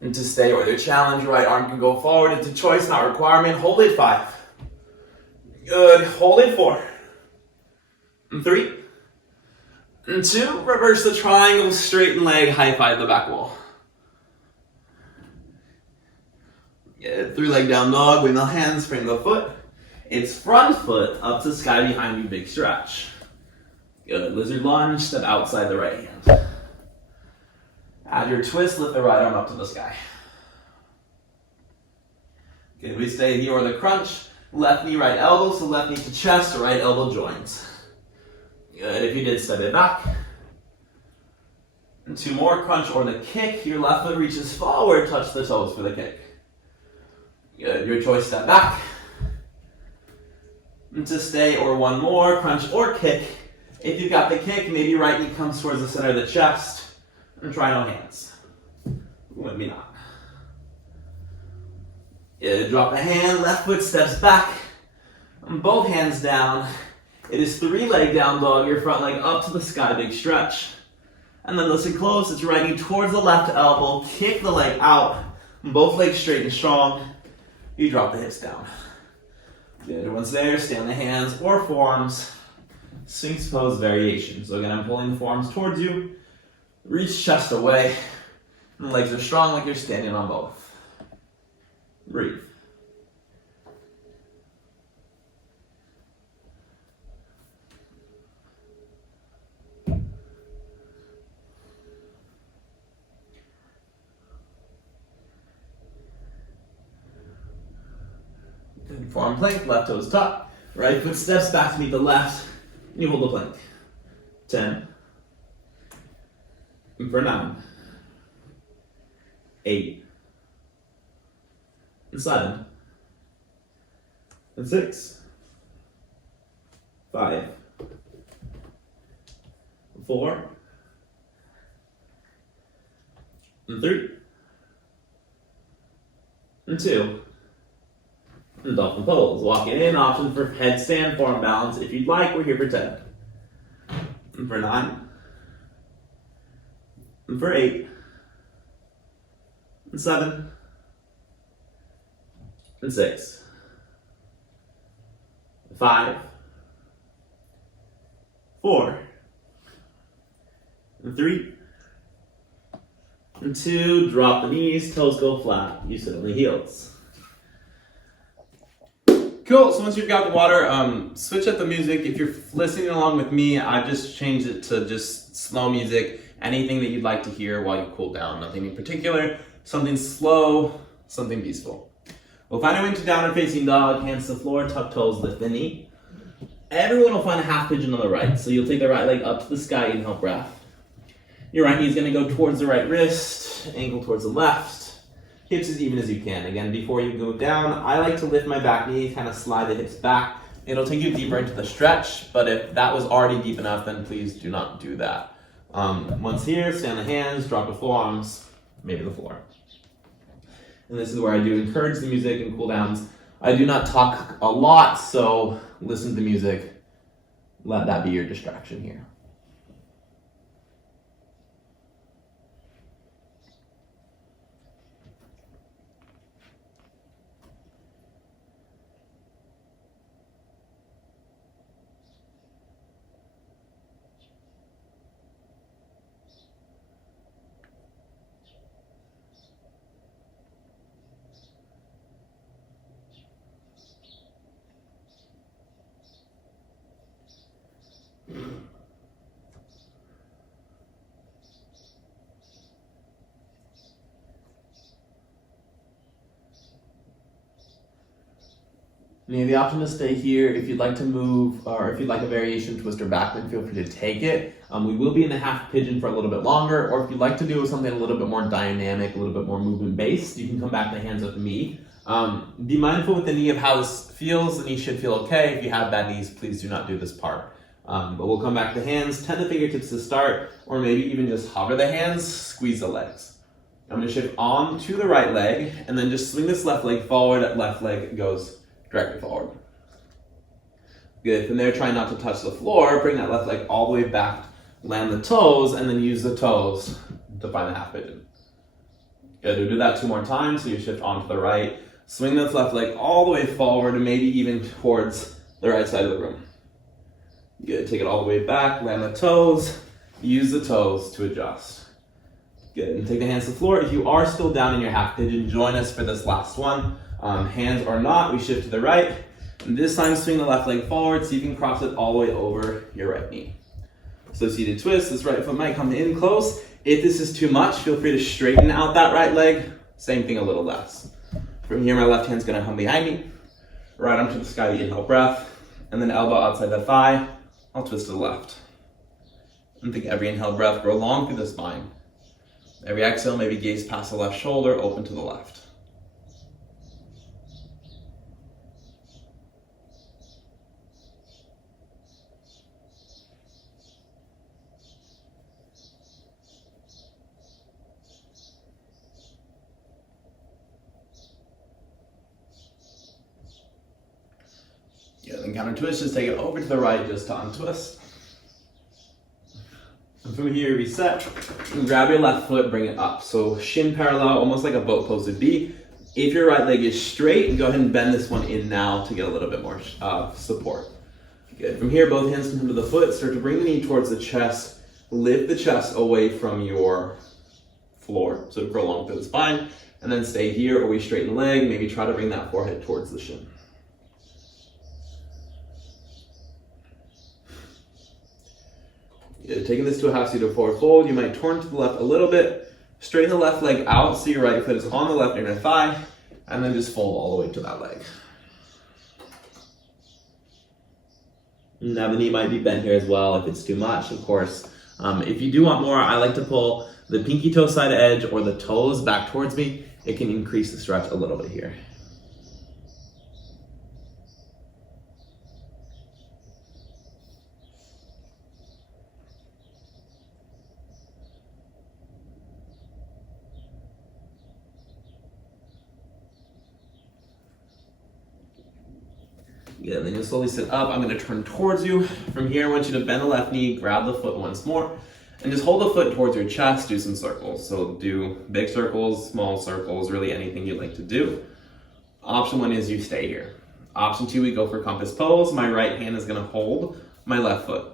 And to stay or to challenge, your right arm can go forward. It's a choice, not requirement. Hold it 5. Good. Hold it 4. And 3. And 2. Reverse the triangle, straighten leg, high five the back wall. Good. 3 leg down dog, windmill hands, frame the foot. It's front foot up to sky behind you, big stretch. Good. Lizard lunge, step outside the right hand. Add your twist, lift the right arm up to the sky. Good, we stay here or the crunch. Left knee, right elbow, so left knee to chest, right elbow joins. Good, if you did, step it back. And 2 more, crunch or the kick. Your left foot reaches forward, touch the toes for the kick. Good, your choice, step back. And to stay or 1 more, crunch or kick. If you've got the kick, maybe right knee comes towards the center of the chest. And try no hands. Maybe not. Yeah, drop the hand, left foot steps back. And both hands down. It is 3 leg down dog, your front leg up to the sky, big stretch. And then listen close, it's right knee towards the left elbow, kick the leg out. Both legs straight and strong. You drop the hips down. The other one's there, stay on the hands or forearms. Sphinx pose variation. So again, I'm pulling the forearms towards you. Reach chest away. And the legs are strong like you're standing on both. Breathe. Good. Forearm plank, left toes tuck. Right foot steps back to meet the left. And you hold the plank. 10. And for 9. 8. And 7. And 6. 5. 4. And 3. And 2. And dolphin pose. Walking in, option for headstand, forearm balance. If you'd like, we're here for 10. And for 9. And for 8. And 7. And 6. 5. 4. And 3. And 2. Drop the knees, toes go flat. You sit on the heels. Cool, so once you've got the water, switch up the music. If you're listening along with me, I've just changed it to just slow music. Anything that you'd like to hear while you cool down. Nothing in particular. Something slow, something peaceful. We'll find our way into downward facing dog. Hands to the floor, tuck toes, lift the knee. Everyone will find a half pigeon on the right. So you'll take the right leg up to the sky, inhale breath. Your right knee is going to go towards the right wrist, ankle towards the left. Hips as even as you can. Again, before you go down, I like to lift my back knee, kind of slide the hips back. It'll take you deeper into the stretch, but if that was already deep enough, then please do not do that. Once here, stay on the hands, drop the forearms, maybe the floor. And this is where I do encourage the music and cool downs. I do not talk a lot, so listen to the music. Let that be your distraction here. You have the option to stay here. If you'd like to move, or if you'd like a variation twist or backbend, feel free to take it. We will be in the half pigeon for a little bit longer, or if you'd like to do something a little bit more dynamic, a little bit more movement based, you can come back to hands with me. Be mindful with the knee of how this feels. The knee should feel okay. If you have bad knees, please do not do this part. But we'll come back to hands, 10 the fingertips to start, or maybe even just hover the hands, squeeze the legs. I'm going to shift on to the right leg, and then just swing this left leg forward. Left leg goes directly forward. Good. From there, try not to touch the floor. Bring that left leg all the way back. Land the toes, and then use the toes to find the half pigeon. Good, we'll do that 2 more times. So you shift onto the right, swing this left leg all the way forward and maybe even towards the right side of the room. Good, take it all the way back, land the toes, use the toes to adjust. Good, and take the hands to the floor. If you are still down in your half pigeon, join us for this last one. Hands or not, we shift to the right. And this time swing the left leg forward so you can cross it all the way over your right knee. So seated twist, this right foot might come in close. If this is too much, feel free to straighten out that right leg. Same thing, a little less. From here, my left hand's gonna come behind me. Right arm to the sky, the inhale breath. And then elbow outside the thigh. I'll twist to the left. And think every inhale breath, grow long through the spine. Every exhale, maybe gaze past the left shoulder, open to the left. Yeah, then counter twist, just take it over to the right just to untwist. And from here, reset, and grab your left foot, bring it up. So shin parallel, almost like a boat pose would be. If your right leg is straight, go ahead and bend this one in now to get a little bit more support. Good, from here, both hands can come to the foot, start to bring the knee towards the chest, lift the chest away from your floor, so grow long through the spine, and then stay here, or we straighten the leg, maybe try to bring that forehead towards the shin. Taking this to a half seated forward fold, you might turn to the left a little bit, straighten the left leg out so your right foot is on the left inner thigh, and then just fold all the way to that leg. Now the knee might be bent here as well if it's too much, of course. If you do want more, I like to pull the pinky toe side edge or the toes back towards me. It can increase the stretch a little bit here. Yeah, then you'll slowly sit up. I'm gonna turn towards you. From here, I want you to bend the left knee, grab the foot once more, and just hold the foot towards your chest, do some circles. So do big circles, small circles, really anything you'd like to do. Option 1 is you stay here. Option 2, we go for compass pose. My right hand is gonna hold my left foot.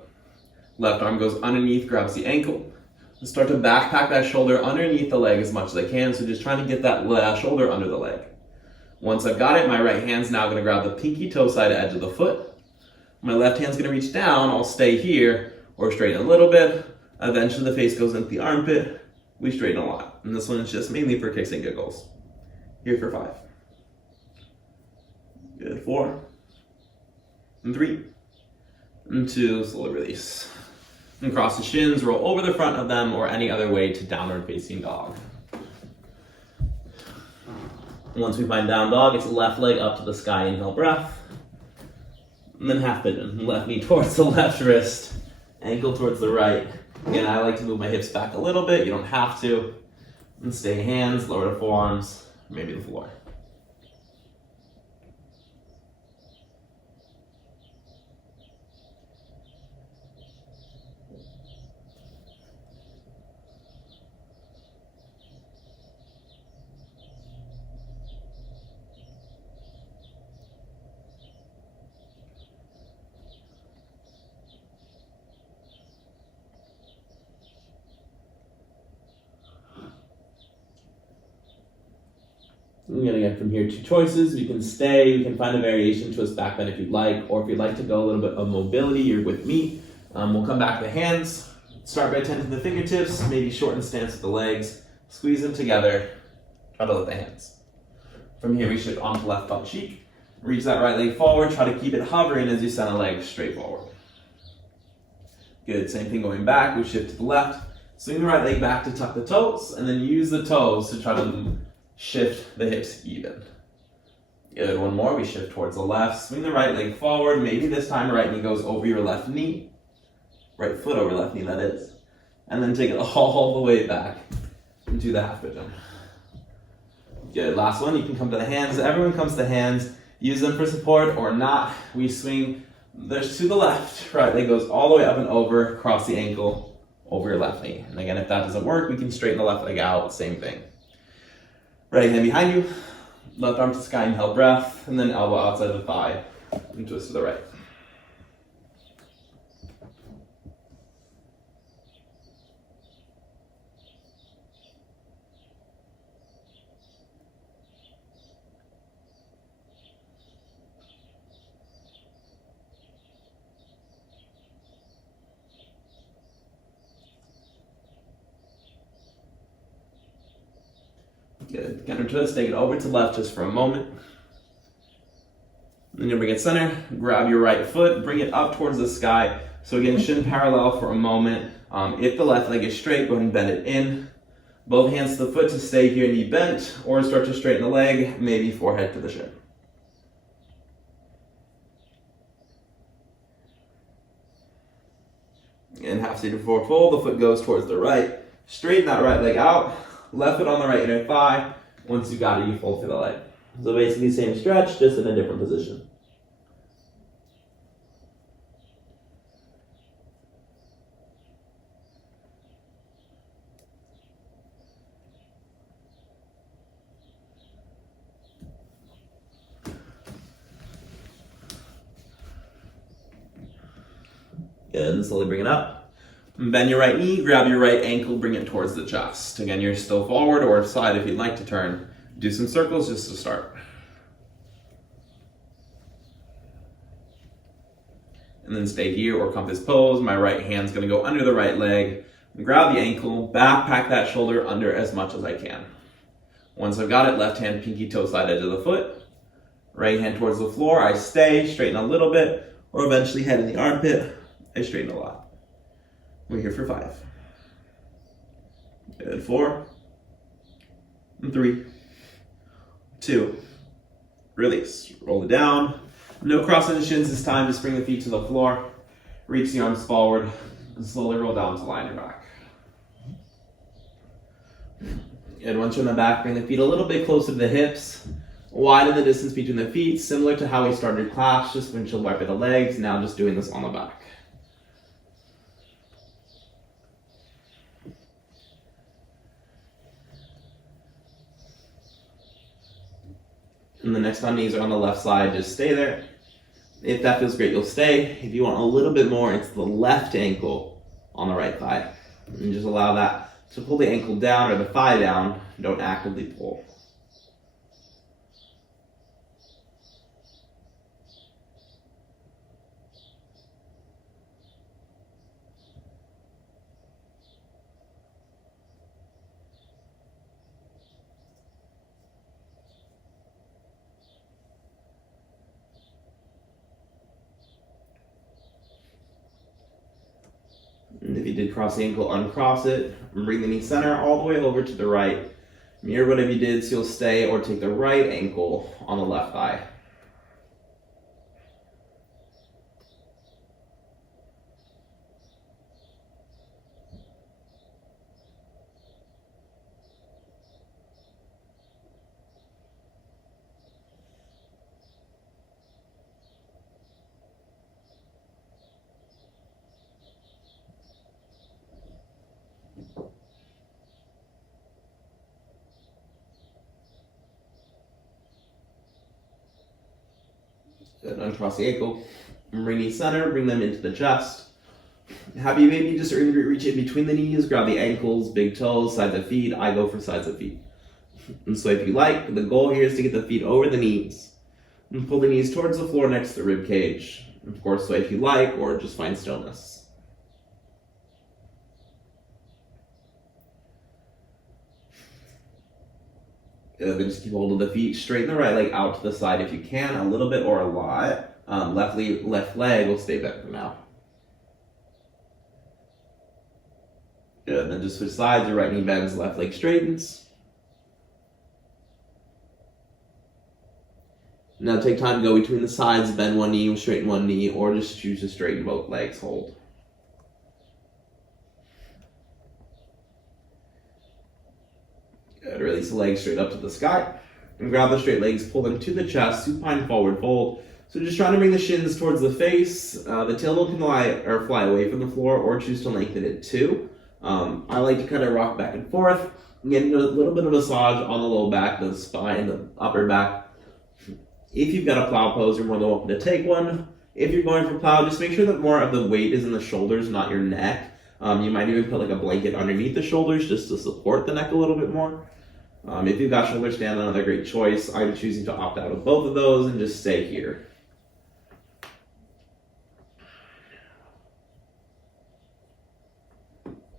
Left arm goes underneath, grabs the ankle. And start to backpack that shoulder underneath the leg as much as I can. So just trying to get that shoulder under the leg. Once I've got it, my right hand's now gonna grab the pinky toe side edge of the foot. My left hand's gonna reach down, I'll stay here, or straighten a little bit. Eventually the face goes into the armpit, we straighten a lot. And this one is just mainly for kicks and giggles. Here for 5. Good, 4. And 3. And 2, slowly release. And cross the shins, roll over the front of them, or any other way to downward facing dog. Once we find down dog, it's left leg up to the sky, inhale breath. And then half pigeon, left knee towards the left wrist, ankle towards the right. Again, I like to move my hips back a little bit, you don't have to. And stay hands, lower the forearms, maybe the floor. I'm gonna get from here 2 choices. We can stay, we can find a variation twist back bend if you'd like, or if you'd like to go a little bit of mobility, you're with me. We'll come back to hands, start by tending the fingertips, maybe shorten stance with the legs, squeeze them together, try to lift the hands. From here we shift onto left butt cheek, reach that right leg forward, try to keep it hovering as you send a leg straight forward. Good, same thing going back, we shift to the left, swing the right leg back to tuck the toes, and then use the toes to try to shift the hips even. Good, one more, we shift towards the left, swing the right leg forward, maybe this time the right knee goes over your left knee, right foot over left knee that is, and then take it all the way back into the half pigeon. Good, last one, you can come to the hands, everyone comes to hands, use them for support or not, we swing this to the left, right leg goes all the way up and over, cross the ankle, over your left knee. And again, if that doesn't work, we can straighten the left leg out, same thing. Right hand behind you, left arm to the sky, inhale breath, and then elbow outside of the thigh, and twist to the right. Good. Counter twist, take it over to left just for a moment. Then you'll bring it center, grab your right foot, bring it up towards the sky. So again, shin parallel for a moment. If the left leg is straight, go ahead and bend it in. Both hands to the foot to stay here, knee bent, or start to straighten the leg, maybe forehead to the shin. And half seated forward fold, the foot goes towards the right. Straighten that right leg out. Left foot on the right inner thigh. Once you got it, you fold through the leg. So basically same stretch, just in a different position. Good, and slowly bring it up. Bend your right knee, grab your right ankle, bring it towards the chest. Again, you're still forward or side if you'd like to turn. Do some circles just to start. And then stay here or compass pose. My right hand's gonna go under the right leg. Grab the ankle, backpack that shoulder under as much as I can. Once I've got it, left hand, pinky toe, side edge of the foot. Right hand towards the floor, I stay, straighten a little bit, or eventually head in the armpit. I straighten a lot. We're here for 5. Good, 4, and 3, 2, release. Roll it down. No crossing the shins this time, just bring the feet to the floor. Reach the arms forward, and slowly roll down to lie on your back. And once you're on the back, bring the feet a little bit closer to the hips. Widen the distance between the feet, similar to how we started class, just windshield wiper the legs. Now just doing this on the back. And the next on knees are on the left side, just stay there. If that feels great, you'll stay. If you want a little bit more, it's the left ankle on the right thigh. And just allow that to pull the ankle down or the thigh down. Don't actively pull. And if you did cross the ankle, uncross it, and bring the knee center all the way over to the right. Mirror whatever you did, so you'll stay or take the right ankle on the left thigh. Good, uncross the ankle, bring knee center, bring them into the chest. Happy baby, just reach in between the knees, grab the ankles, big toes, sides of feet. I go for sides of feet. And so if you like, the goal here is to get the feet over the knees and pull the knees towards the floor next to the rib cage. Of course, so if you like, or just find stillness. Good, then just keep hold of the feet, straighten the right leg out to the side if you can, a little bit or a lot. Left leg will stay bent for now. Good, then just switch sides, your right knee bends, left leg straightens. Now take time to go between the sides, bend one knee, straighten one knee, or just choose to straighten both legs, hold. Good, release the legs straight up to the sky. And grab the straight legs, pull them to the chest, supine forward fold. So just trying to bring the shins towards the face. The tailbone can lie or fly away from the floor or choose to lengthen it too. I like to kind of rock back and forth. Getting a little bit of massage on the low back, the spine, the upper back. If you've got a plow pose, you're more than welcome to take one. If you're going for plow, just make sure that more of the weight is in the shoulders, not your neck. You might even put like a blanket underneath the shoulders just to support the neck a little bit more. If you've got shoulder stand, another great choice. I'm choosing to opt out of both of those and just stay here.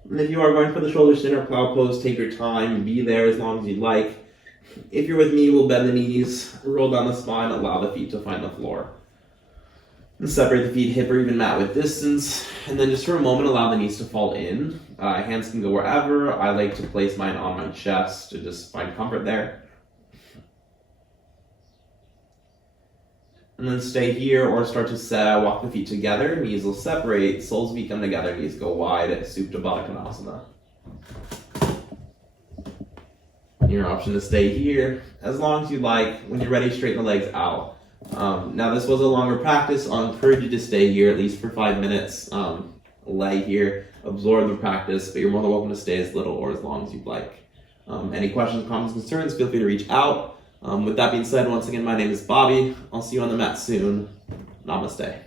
And if you are going for the shoulder stand or plow pose, take your time, be there as long as you'd like. If you're with me, we'll bend the knees, roll down the spine, allow the feet to find the floor. And separate the feet hip or even mat with distance. And then just for a moment, allow the knees to fall in. Hands can go wherever. I like to place mine on my chest to just find comfort there. And then stay here or start to set. Walk the feet together. Knees will separate. Soles of feet come together. Knees go wide. Supta Baddha Konasana. Your option to stay here as long as you like. When you're ready, straighten the legs out. Now this was a longer practice. I'll encourage you to stay here at least for 5 minutes. Lay here, absorb the practice, but you're more than welcome to stay as little or as long as you'd like. Any questions, comments, concerns, feel free to reach out. With that being said, once again, my name is Bobby. I'll see you on the mat soon. Namaste.